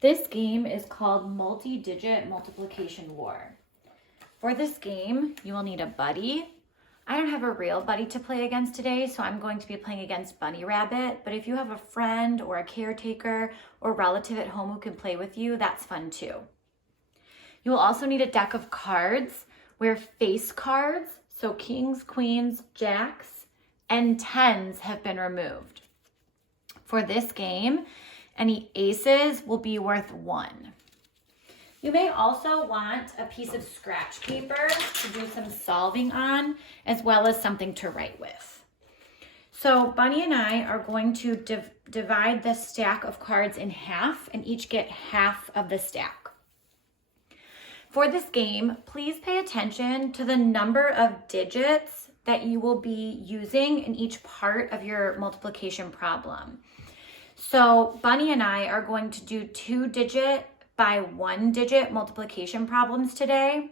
This game is called Multi-Digit Multiplication War. For this game, you will need a buddy. I don't have a real buddy to play against today, so I'm going to be playing against Bunny Rabbit. But if you have a friend or a caretaker or relative at home who can play with you, that's fun too. You will also need a deck of cards where face cards, so kings, queens, jacks, and tens have been removed. For this game, any aces will be worth 1. You may also want a piece of scratch paper to do some solving on, as well as something to write with. So Bunny and I are going to divide the stack of cards in half and each get half of the stack. For this game, please pay attention to the number of digits that you will be using in each part of your multiplication problem. So Bunny and I are going to do 2-digit by 1-digit multiplication problems today,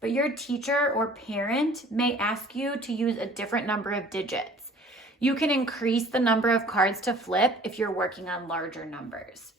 but your teacher or parent may ask you to use a different number of digits. You can increase the number of cards to flip if you're working on larger numbers.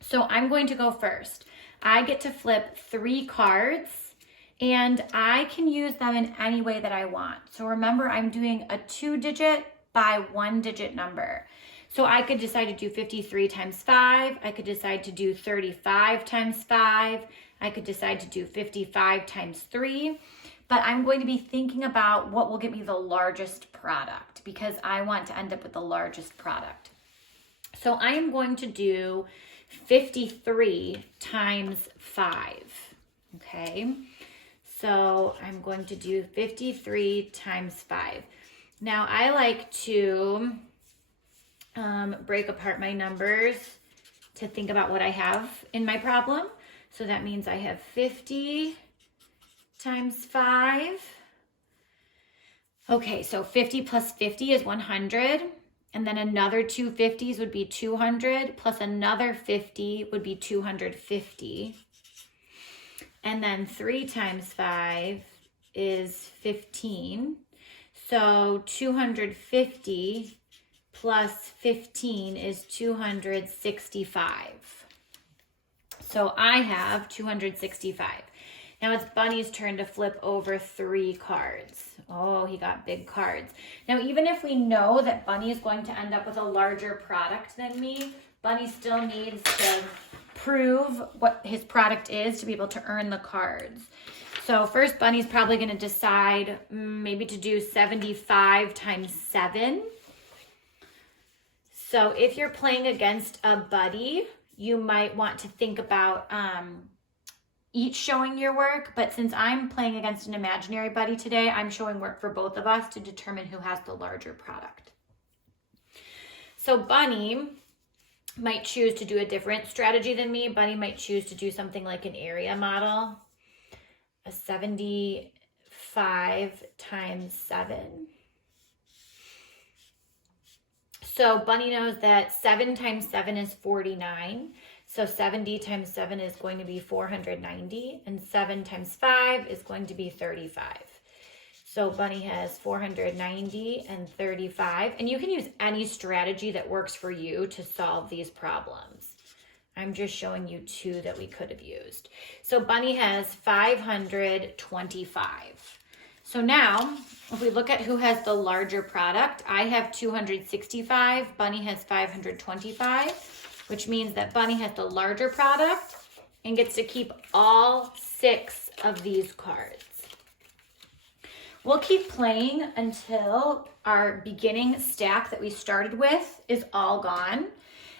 So I'm going to go first. I get to flip 3 cards and I can use them in any way that I want. So remember, I'm doing a 2-digit by 1-digit number. So I could decide to do 53 times 5. I could decide to do 35 times 5. I could decide to do 55 times 3. But I'm going to be thinking about what will get me the largest product because I want to end up with the largest product. So I am going to do 53 times 5. Okay. So I'm going to do 53 times 5. Now I like to break apart my numbers to think about what I have in my problem. So that means I have 50 times 5. Okay, so 50 plus 50 is 100. And then another 2 50s would be 200, plus another 50 would be 250. And then 3 times 5 is 15. So 250 plus 15 is 265. So I have 265. Now it's Bunny's turn to flip over 3 cards. Oh, he got big cards. Now, even if we know that Bunny is going to end up with a larger product than me, Bunny still needs to prove what his product is to be able to earn the cards. So first, Bunny's probably going to decide maybe to do 75 times 7. So if you're playing against a buddy, you might want to think about each showing your work. But since I'm playing against an imaginary buddy today, I'm showing work for both of us to determine who has the larger product. So Bunny might choose to do a different strategy than me. Bunny might choose to do something like an area model, a 75 times 7. So Bunny knows that 7 times 7 is 49. So 70 times 7 is going to be 490. And 7 times 5 is going to be 35. So Bunny has 490 and 35. And you can use any strategy that works for you to solve these problems. I'm just showing you 2 that we could have used. So Bunny has 525. So now, if we look at who has the larger product, I have 265, Bunny has 525, which means that Bunny has the larger product and gets to keep all 6 of these cards. We'll keep playing until our beginning stack that we started with is all gone.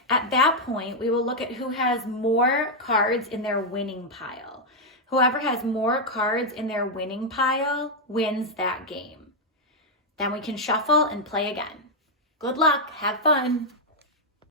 At that point, we will look at who has more cards in their winning pile. Whoever has more cards in their winning pile wins that game. Then we can shuffle and play again. Good luck. Have fun.